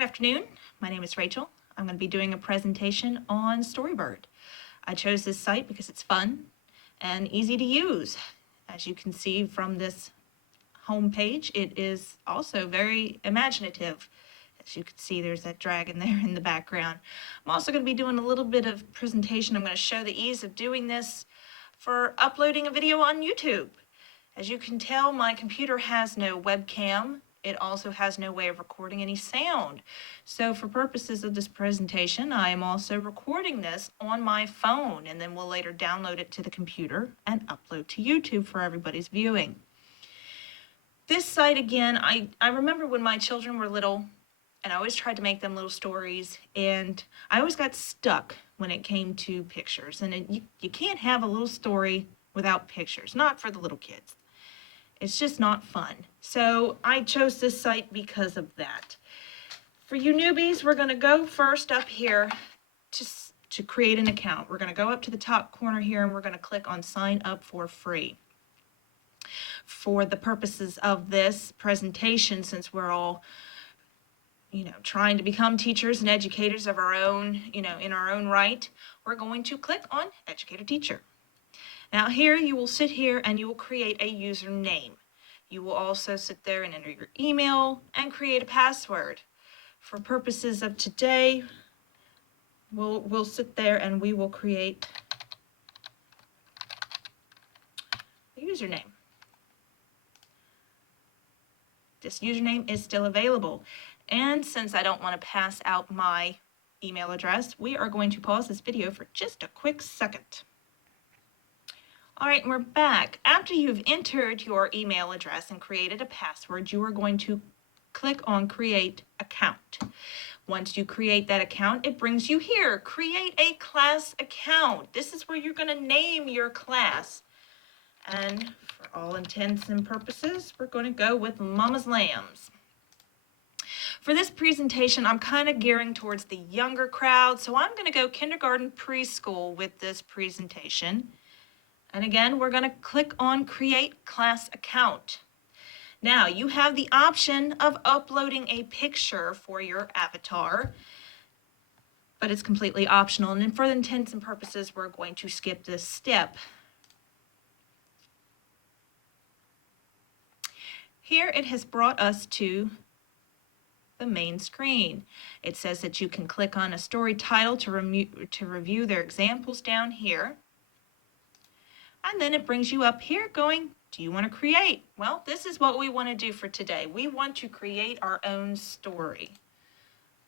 Good afternoon. My name is Rachel. I'm going to be doing a presentation on Storybird. I chose this site because it's fun and easy to use. As you can see from this home page, it is also very imaginative. As you can see, there's that dragon there in the background. I'm also going to be doing a little bit of presentation. I'm going to show the ease of doing this for uploading a video on YouTube. As you can tell, my computer has no webcam. It also has no way of recording any sound. So for purposes of this presentation, I am also recording this on my phone, and then we'll later download it to the computer and upload to YouTube for everybody's viewing. This site, again, I remember when my children were little, and I always tried to make them little stories, and I always got stuck when it came to pictures. And you can't have a little story without pictures, not for the little kids. It's just not fun. So I chose this site because of that. For you newbies, we're going to go first up here to create an account. We're going to go up to the top corner here and we're going to click on sign up for free. For the purposes of this presentation, since we're all trying to become teachers and educators of our own, in our own right, we're going to click on Educator Teacher. Now here you will sit here and you will create a username. You will also sit there and enter your email and create a password. For purposes of today, we'll sit there and we will create a username. This username is still available. And since I don't want to pass out my email address, we are going to pause this video for just a quick second. All right, and we're back. After you've entered your email address and created a password, you are going to click on Create Account. Once you create that account, it brings you here, Create a Class Account. This is where you're going to name your class. And for all intents and purposes, we're going to go with Mama's Lambs. For this presentation, I'm kind of gearing towards the younger crowd, so I'm going to go kindergarten preschool with this presentation. And again, we're going to click on Create Class Account. Now, you have the option of uploading a picture for your avatar, but it's completely optional. And for the intents and purposes, we're going to skip this step. Here it has brought us to the main screen. It says that you can click on a story title to review their examples down here. And then it brings you up here going, do you want to create? Well, this is what we want to do for today. We want to create our own story.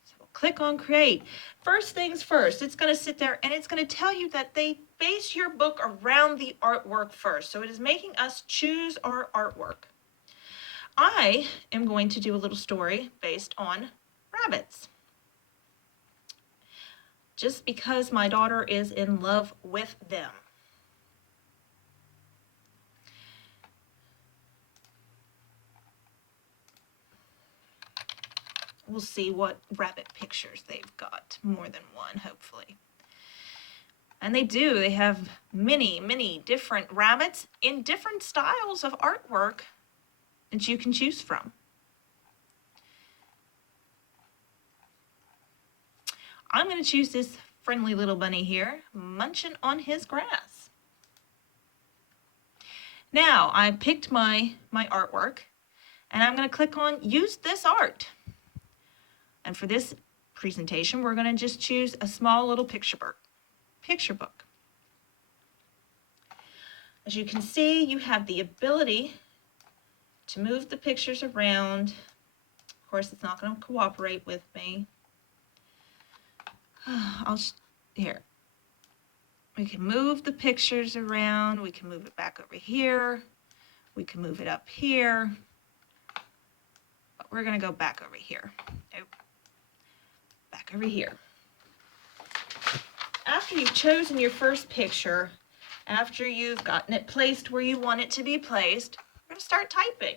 So we'll click on create. First things first, it's going to sit there and it's going to tell you that they base your book around the artwork first. So it is making us choose our artwork. I am going to do a little story based on rabbits. Just because my daughter is in love with them. We'll see what rabbit pictures they've got, more than one, hopefully. And they do, they have many different rabbits in different styles of artwork that you can choose from. I'm going to choose this friendly little bunny here, munching on his grass. Now, I picked my artwork, and I'm going to click on Use This Art. And for this presentation, we're going to just choose a small little picture book. As you can see, you have the ability to move the pictures around. Of course, it's not going to cooperate with me. Here. We can move the pictures around. We can move it back over here. We can move it up here. But we're going to go back over here. Nope. Back over here. After you've chosen your first picture, after you've gotten it placed where you want it to be placed, we're going to start typing.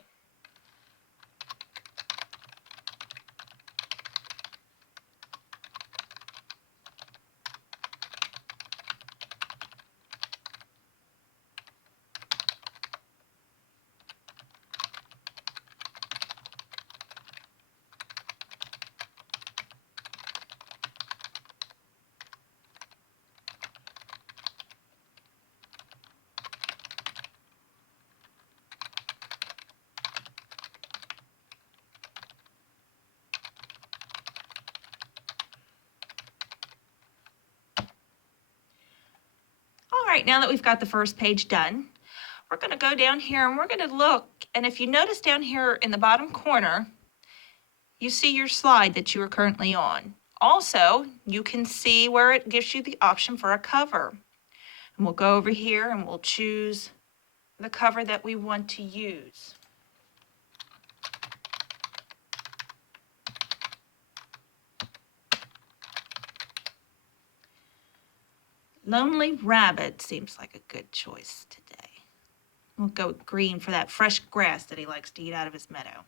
right, now that we've got the first page done, we're going to go down here and we're going to look. And if you notice down here in the bottom corner, you see your slide that you are currently on. Also, you can see where it gives you the option for a cover. And we'll go over here and we'll choose the cover that we want to use. Lonely Rabbit seems like a good choice today. We'll go with green for that fresh grass that he likes to eat out of his meadow.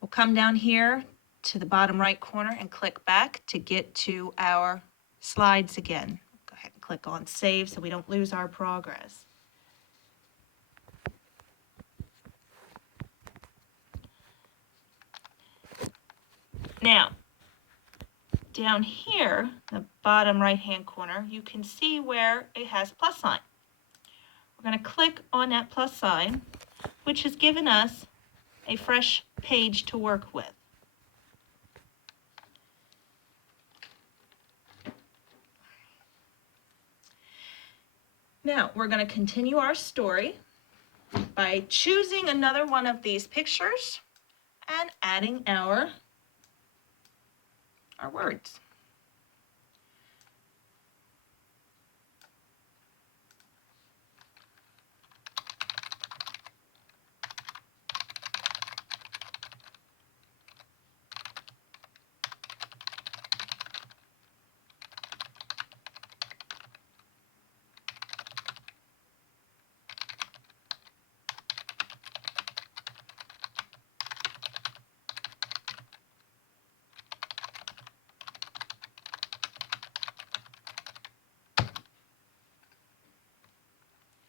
We'll come down here to the bottom right corner and click back to get to our slides again. Go ahead and click on save so we don't lose our progress. Now, down here, the bottom right-hand corner, you can see where it has a plus sign. We're going to click on that plus sign, which has given us a fresh page to work with. Now, we're going to continue our story by choosing another one of these pictures and adding our words.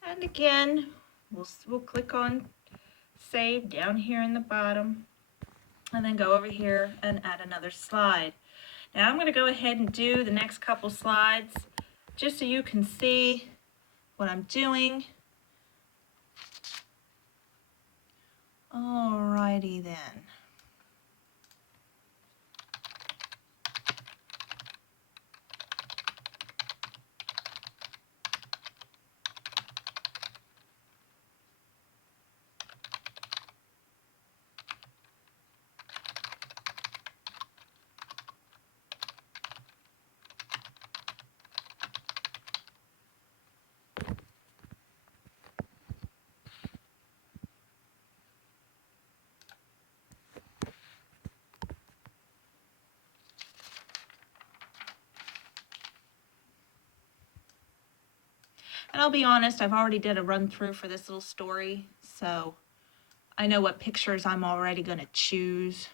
And again, we'll click on save down here in the bottom and then go over here and add another slide. Now I'm going to go ahead and do the next couple slides just so you can see what I'm doing. Alrighty then. And I'll be honest, I've already did a run through for this little story, so I know what pictures I'm already going to choose.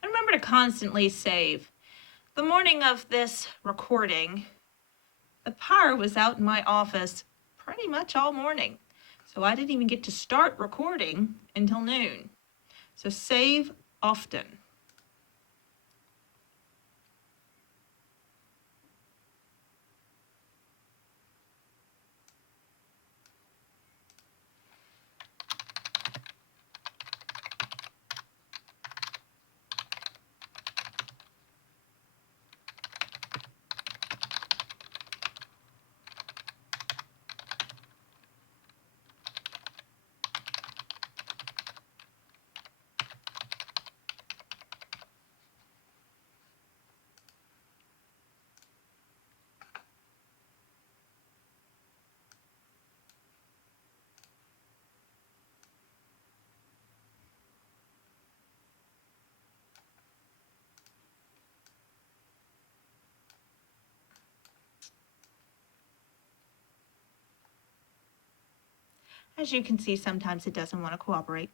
And remember to constantly save. The morning of this recording, the power was out in my office pretty much all morning. So I didn't even get to start recording until noon. So save often. As you can see, sometimes it doesn't want to cooperate.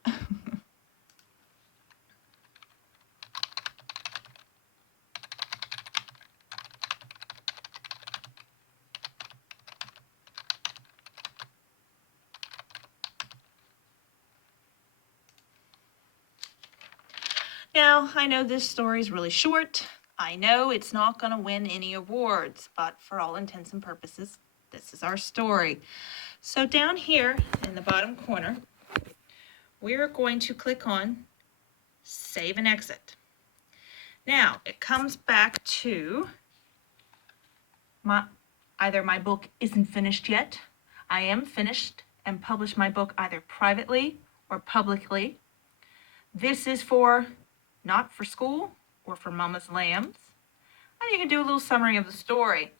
Now, I know this story is really short. I know it's not going to win any awards, but for all intents and purposes, this is our story. So down here in the bottom corner, we're going to click on Save and Exit. Now, it comes back to either my book isn't finished yet, I am finished and published my book either privately or publicly. This is for not for school or for Mama's Lambs. And you can do a little summary of the story.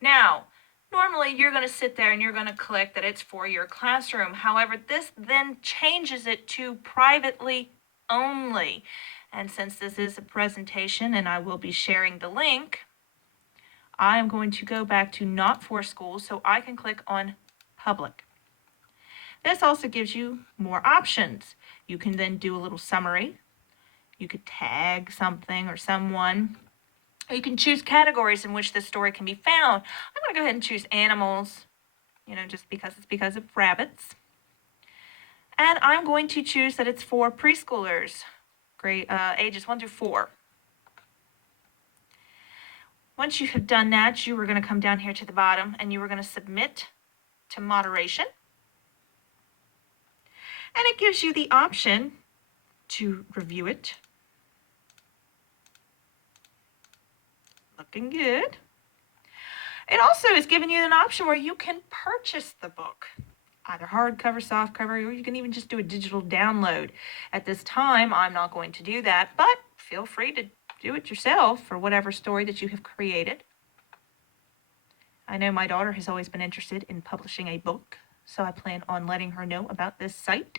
Now, normally you're going to sit there and you're going to click that it's for your classroom. However, this then changes it to privately only. And since this is a presentation and I will be sharing the link, I am going to go back to not for school so I can click on public. This also gives you more options. You can then do a little summary. You could tag something or someone. Or you can choose categories in which this story can be found. I'm going to go ahead and choose animals, just because it's because of rabbits. And I'm going to choose that it's for preschoolers, grade ages 1 through 4. Once you have done that, you are going to come down here to the bottom and you are going to submit to moderation. And it gives you the option to review it. Looking good. It also is giving you an option where you can purchase the book, either hardcover, softcover, or you can even just do a digital download. At this time, I'm not going to do that, but feel free to do it yourself for whatever story that you have created. I know my daughter has always been interested in publishing a book, so I plan on letting her know about this site.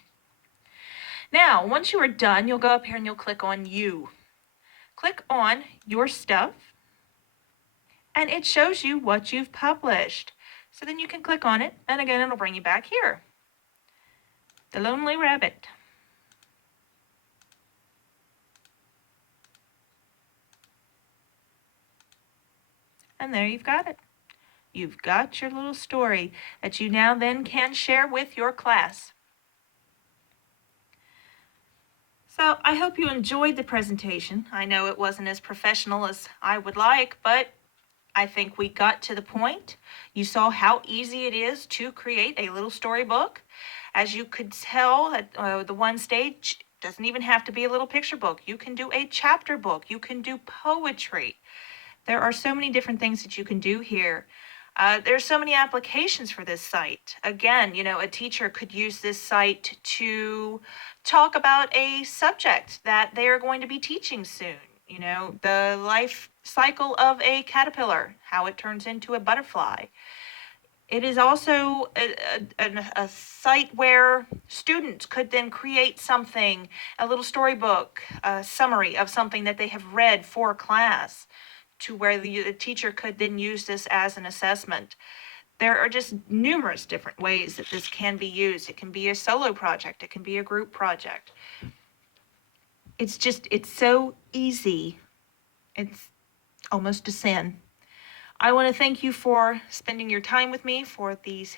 Now, once you are done, you'll go up here and you'll click on You. Click on Your Stuff, and it shows you what you've published. So then you can click on it, and again, it'll bring you back here. The Lonely Rabbit. And there you've got it. You've got your little story that you now then can share with your class. So I hope you enjoyed the presentation. I know it wasn't as professional as I would like, but I think we got to the point. You saw how easy it is to create a little storybook. As you could tell at the one stage, doesn't even have to be a little picture book. You can do a chapter book. You can do poetry. There are so many different things that you can do here. There's so many applications for this site. Again, a teacher could use this site to talk about a subject that they are going to be teaching soon. The life cycle of a caterpillar, how it turns into a butterfly. It is also a site where students could then create something, a little storybook, a summary of something that they have read for class, to where the teacher could then use this as an assessment. There are just numerous different ways that this can be used. It can be a solo project. It can be a group project. It's so easy. It's almost a sin. I want to thank you for spending your time with me for these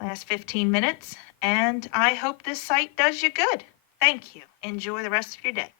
last 15 minutes, and I hope this site does you good. Thank you. Enjoy the rest of your day.